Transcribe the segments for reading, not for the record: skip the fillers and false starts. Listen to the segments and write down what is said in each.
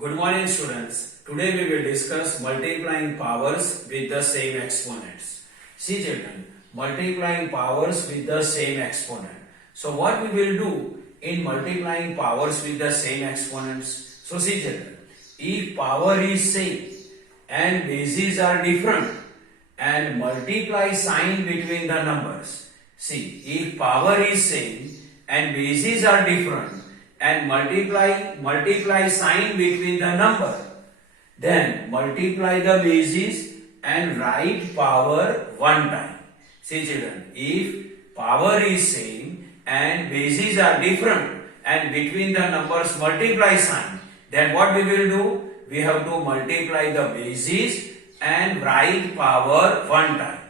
Good morning students. Today we will discuss multiplying powers with the same exponents. See children, multiplying powers with the same exponent. So what we will do in multiplying powers with the same exponents? So see children, if power is same and bases are different and multiply sign between the numbers. See, if power is same and bases are different and multiply sign between the number, then multiply the bases and write power one time. See children, if power is same and bases are different and between the numbers multiply sign, then what we will do? We have to multiply the bases and write power one time.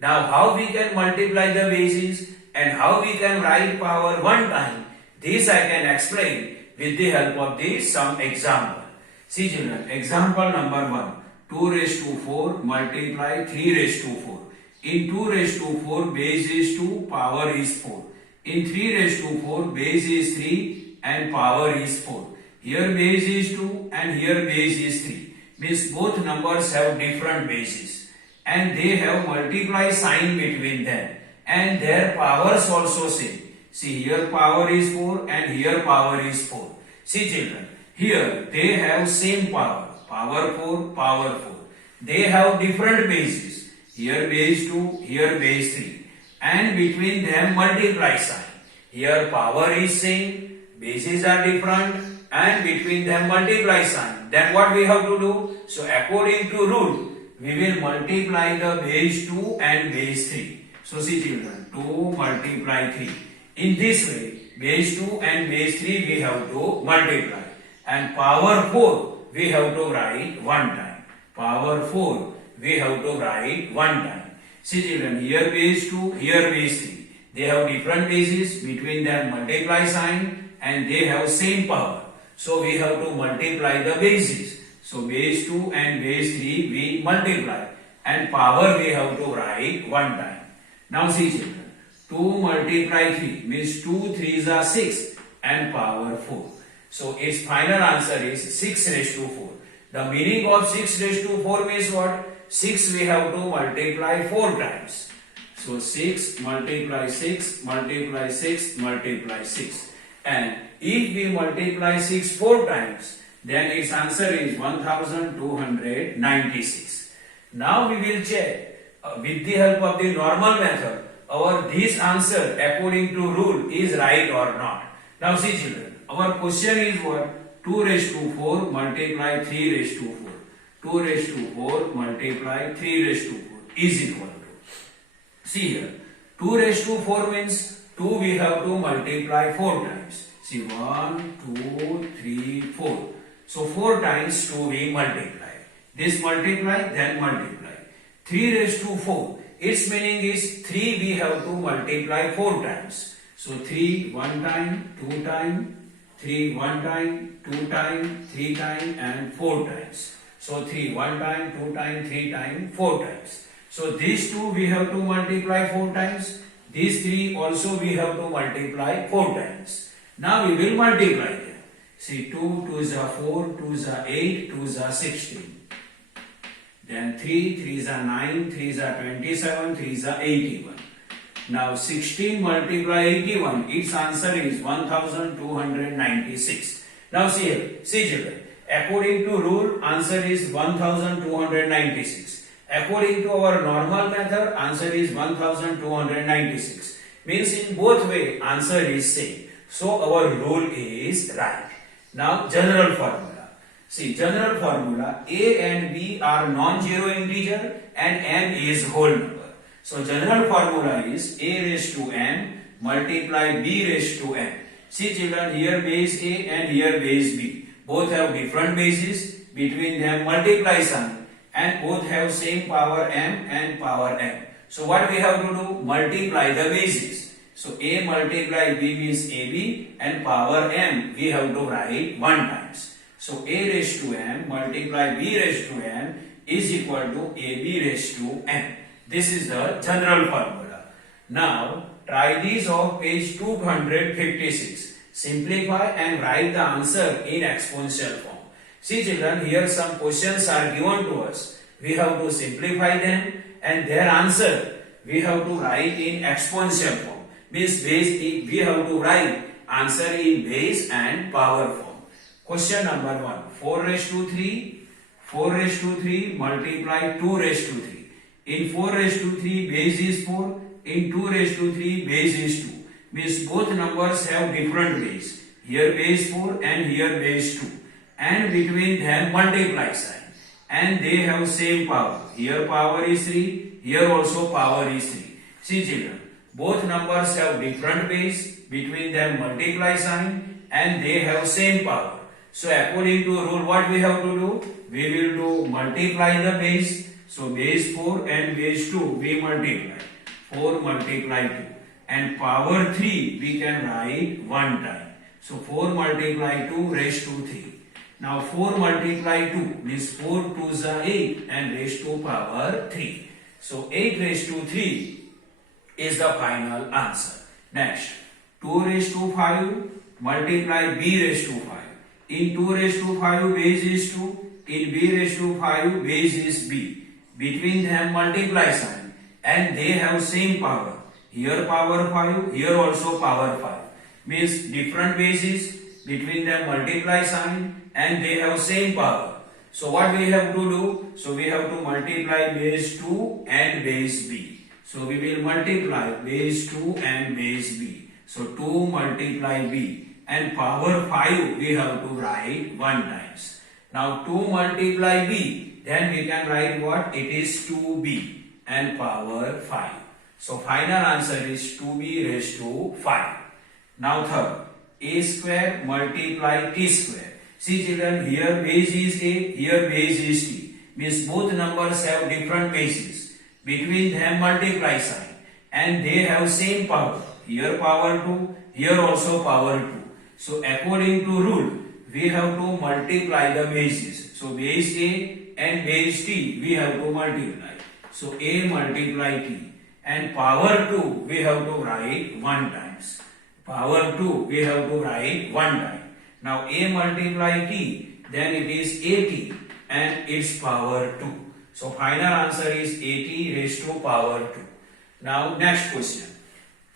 Now how we can multiply the bases and how we can write power one time? This I can explain with the help of some example. See children, example number 1. 2 raised to 4 multiply 3 raised to 4. In 2 raised to 4 base is 2, power is 4. In 3 raised to 4 base is 3 and power is 4. Here base is 2 and here base is 3. Means both numbers have different bases and they have multiply sign between them and their powers also same. See, here power is 4 and here power is 4. See children, here they have same power, power 4, power 4. They have different bases, here base 2, here base 3 and between them multiply sign. Here power is same, bases are different and between them multiply sign. Then what we have to do? So according to rule, we will multiply the base 2 and base 3. So see children, 2 multiply 3. In this way, base 2 and base 3 we have to multiply and power 4 we have to write one time. Power 4 we have to write one time. See children, here base 2, here base 3. They have different bases, between them multiply sign and they have same power. So we have to multiply the bases. So base 2 and base 3 we multiply and power we have to write one time. Now see children, 2 multiply 3 means 2 3s are 6 and power 4. So its final answer is 6 raised to 4. The meaning of 6 raised to 4 means what? 6 we have to multiply 4 times. So 6 multiply 6 multiply 6 multiply 6. And if we multiply 6 4 times, then its answer is 1296. Now we will check with the help of the normal method this answer according to rule is right or not. Now see children, our question is what? 2 raised to 4 multiply 3 raised to 4. 2 raised to 4 multiply 3 raised to 4 is equal to. See here, 2 raised to 4 means 2 we have to multiply 4 times. See 1, 2, 3, 4. So 4 times 2 we multiply. This multiply, then multiply. 3 raised to 4. Its meaning is 3 we have to multiply 4 times. So 3 one time, 2 time, 3 one time, 2 time, 3 time and 4 times. So 3 one time, 2 time, 3 time, 4 times. So these 2 we have to multiply 4 times. These 3 also we have to multiply 4 times. Now we will multiply them. See 2 2s are 4, 2s are 8, 2s are 16. Then 3 3s are 9, 3s are 27, 3s are 81. Now 16 multiply 81, its answer is 1296. Now see here, see children, according to rule, answer is 1296. According to our normal method, answer is 1296. Means in both way, answer is same. So our rule is right. Now general formula. See, general formula, a and b are non-zero integer and m is whole number. So general formula is a raised to m multiply b raised to m. See children, here base a and here base b. Both have different bases, between them multiply sign and both have same power m and power m. So what we have to do? Multiply the bases. So a multiply b means ab and power m we have to write one times. So a raised to m multiply b raised to m is equal to ab raised to m. This is the general formula. Now try these of page 256. Simplify and write the answer in exponential form. See children, here some questions are given to us. We have to simplify them and their answer we have to write in exponential form. Means we have to write answer in base and power form. Question number 1. 4 raised to 3. 4 raised to 3 multiply 2 raised to 3. In 4 raised to 3 base is 4. In 2 raised to 3 base is 2. Means both numbers have different base. Here base 4 and here base 2. And between them multiply sign. And they have same power. Here power is 3. Here also power is 3. See children, both numbers have different base. Between them multiply sign. And they have same power. So according to rule, what we have to do? We will do multiply the base. So base 4 and base 2 we multiply. 4 multiply 2. And power 3 we can write 1 time. So 4 multiply 2 raised to 3. Now 4 multiply 2 means 4 2s are 8 and raised to power 3. So 8 raised to 3 is the final answer. Next, 2 raised to 5 multiply b raised to 5. In 2 raised to 5 base is 2. In b raised to 5 base is b. Between them multiply sign and they have same power. Here power 5, here also power 5. Means different bases, between them multiply sign and they have same power. So what we have to do? So we have to multiply base 2 and base b. So we will multiply base 2 and base b. So 2 multiply b and power 5 we have to write 1 times. Now 2 multiply b, then we can write what? It is 2b and power 5. So final answer is 2b raised to 5. Now third, a square multiply t square. See children, here base is a, here base is t. Means both numbers have different bases. Between them multiply sign and they have same power. Here power 2, here also power 2. So according to rule, we have to multiply the bases. So base a and base t we have to multiply. So a multiply t and power 2 we have to write 1 times. Power 2 we have to write 1 time. Now a multiply t, then it is 80 and its power 2. So final answer is 80 raised to power 2. Now next question.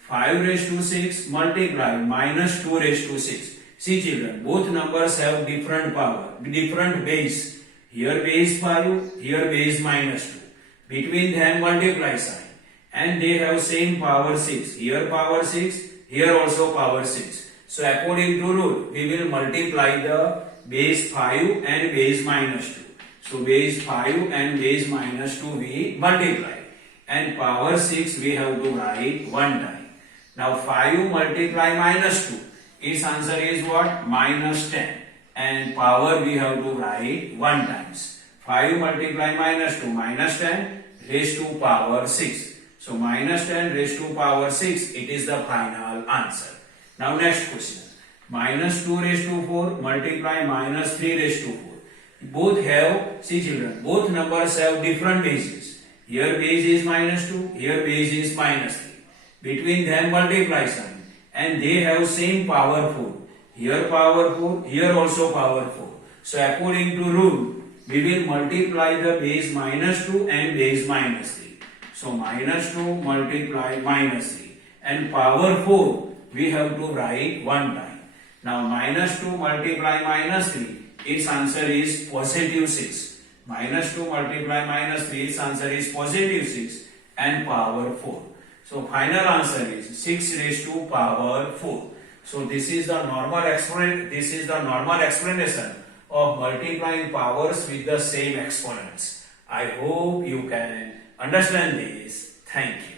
5 raised to 6 multiply minus 2 raised to 6. See children, both numbers have different power, different base. Here base 5, here base minus 2. Between them multiply sign and they have same power 6. Here power 6, here also power 6. So according to rule, we will multiply the base 5 and base minus 2. So base 5 and base minus 2 we multiply. And power 6 we have to write 1 time. Now 5 multiply minus 2. Its answer is what? Minus 10. And power we have to write 1 times. 5 multiply minus 2 minus 10 raised to power 6. So minus 10 raised to power 6, it is the final answer. Now next question. Minus 2 raised to 4 multiply minus 3 raised to 4. Both have, see children, both numbers have different bases. Here base is minus 2, here base is minus 3. Between them multiply sign and they have same power 4. Here power 4, here also power 4. So according to rule, we will multiply the base minus 2 and base minus 3. So minus 2 multiply minus 3 and power 4 we have to write 1 time. Now minus 2 multiply minus 3, its answer is positive 6. Minus 2 multiply minus 3, its answer is positive 6 and power 4. So final answer is 6 raised to power 4. So this is the normal explanation of multiplying powers with the same exponents. I hope you can understand this. Thank you.